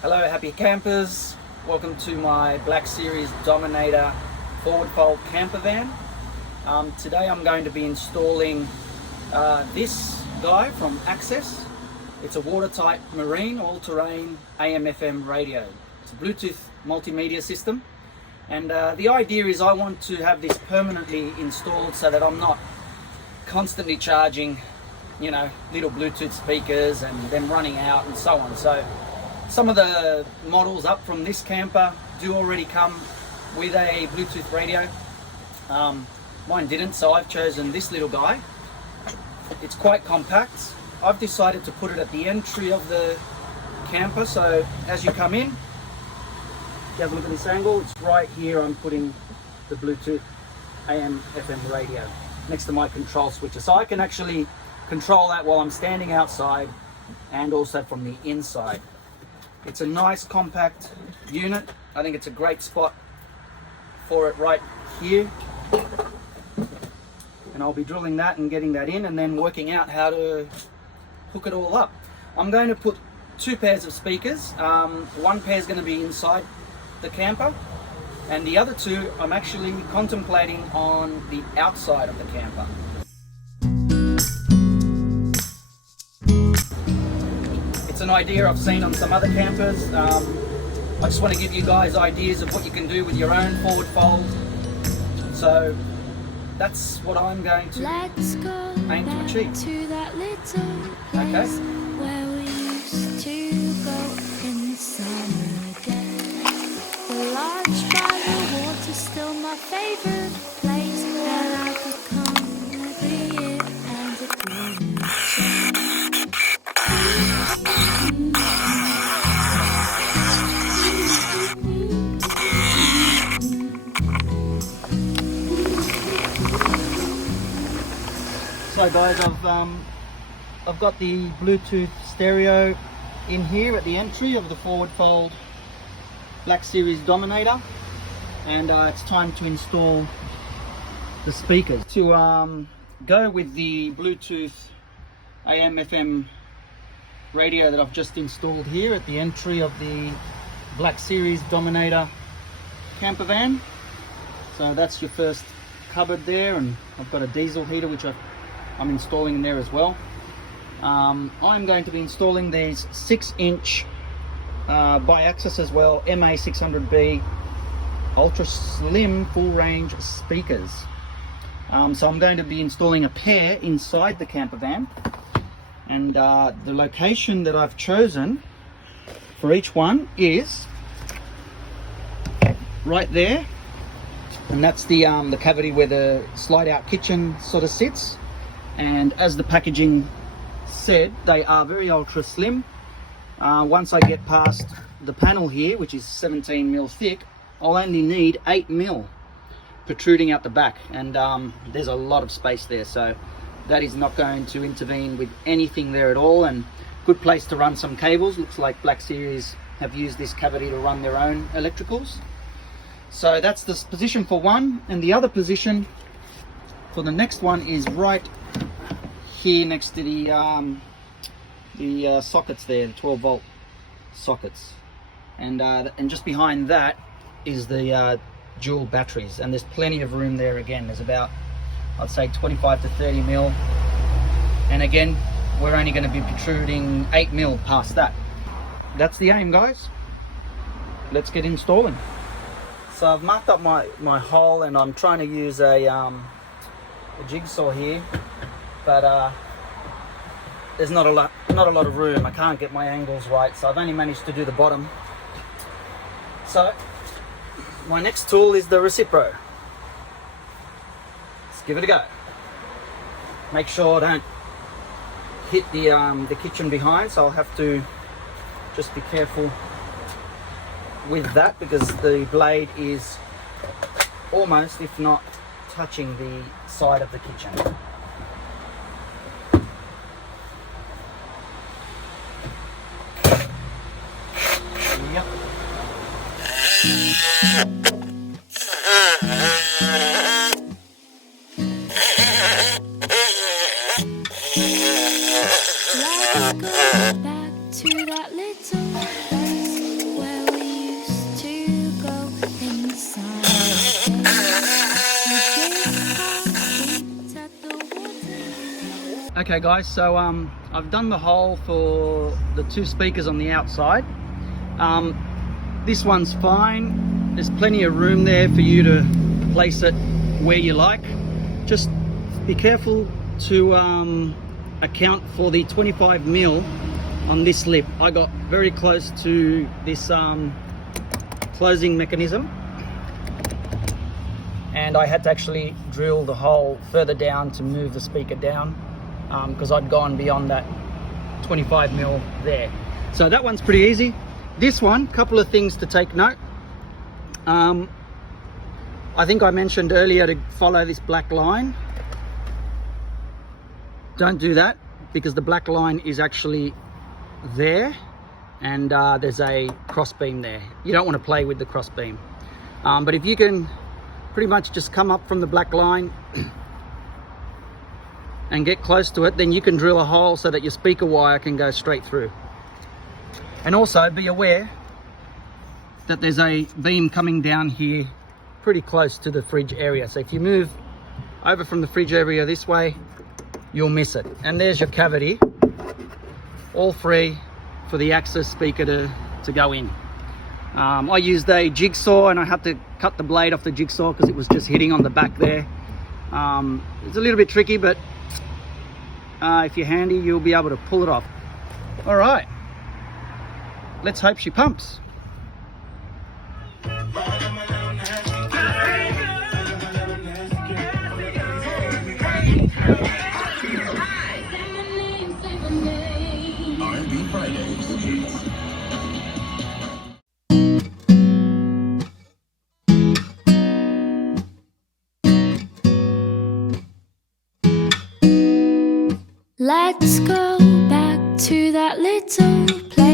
Hello happy campers, welcome to my Black Series Dominator forward fold camper van. Today I'm going to be installing this guy from Access. It's a watertight marine all-terrain AM/FM radio. It's a Bluetooth multimedia system, and the idea is I want to have this permanently installed so that I'm not constantly charging, little Bluetooth speakers and them running out and so on. So some of the models up from this camper do already come with a Bluetooth radio. Mine didn't, so I've chosen this little guy. It's quite compact. I've decided to put it at the entry of the camper, so as you come in, if you have a look at this angle, it's right here. I'm putting the Bluetooth AM/FM radio next to my control switcher, so I can actually control that while I'm standing outside and also from the inside. It's a nice compact unit. I think it's a great spot for it right here. And I'll be drilling that and getting that in and then working out how to hook it all up. I'm going to put two pairs of speakers. One pair is going to be inside the camper, and the other two I'm actually contemplating on the outside of the camper. It's an idea I've seen on some other campers. I just want to give you guys ideas of what you can do with your own forward fold. So that's what I'm going to aim to achieve. To that little place where we used to go in the summer again. The lodge by the water's still my favorite place, and I could come every year and it wouldn't change. So guys, I've got the Bluetooth stereo in here at the entry of the forward fold Black Series Dominator, and it's time to install the speakers. To go with the Bluetooth AM/FM radio that I've just installed here at the entry of the Black Series Dominator camper van. So that's your first cupboard there, and I've got a diesel heater which I'm installing in there as well. I'm going to be installing these 6-inch by Access as well MA600B ultra slim full range speakers. So I'm going to be installing a pair inside the camper van, and the location that I've chosen for each one is right there, and that's the cavity where the slide out kitchen sort of sits. And as the packaging said, they are very ultra slim. Once I get past the panel here, which is 17mm thick, I'll only need 8mm protruding out the back, and there's a lot of space there, so that is not going to intervene with anything there at all. And good place to run some cables. Looks like Black Series have used this cavity to run their own electricals. So that's the position for one, and the other position for the next one is right here next to the sockets there, the 12-volt sockets, and just behind that is the dual batteries, and there's plenty of room there. Again, there's about, I'd say, 25 to 30mm, and again we're only going to be protruding 8mm past that. That's the aim, guys. Let's get installing. So I've marked up my hole, and I'm trying to use a jigsaw here, but there's not a lot of room. I can't get my angles right, so I've only managed to do the bottom. So my next tool is the Recipro. Let's give it a go. Make sure I don't hit the kitchen behind, so I'll have to just be careful with that, because the blade is almost, if not touching, the side of the kitchen. Yep. Let's go back to that little place in the summer day. Okay guys, so I've done the hole for the 2 speakers on the outside. This one's fine. There's plenty of room there for you to place it where you like. Just be careful to account for the 25mm on this lip. I got very close to this closing mechanism, and I had to actually drill the hole further down to move the speaker down, because I'd gone beyond that 25mm there. So that one's pretty easy. This one, couple of things to take note. I think I mentioned earlier to follow this black line. Don't do that, because the black line is actually there, and there's a cross beam there. You don't want to play with the cross beam. But if you can pretty much just come up from the black line and get close to it, then you can drill a hole so that your speaker wire can go straight through. And also be aware that there's a beam coming down here pretty close to the fridge area. So if you move over from the fridge area this way, you'll miss it. And there's your cavity, all free for the Access speaker to go in. I used a jigsaw, and I had to cut the blade off the jigsaw because it was just hitting on the back there. It's a little bit tricky, but if you're handy, you'll be able to pull it off. All right, let's hope she pumps. Let's go back to that little place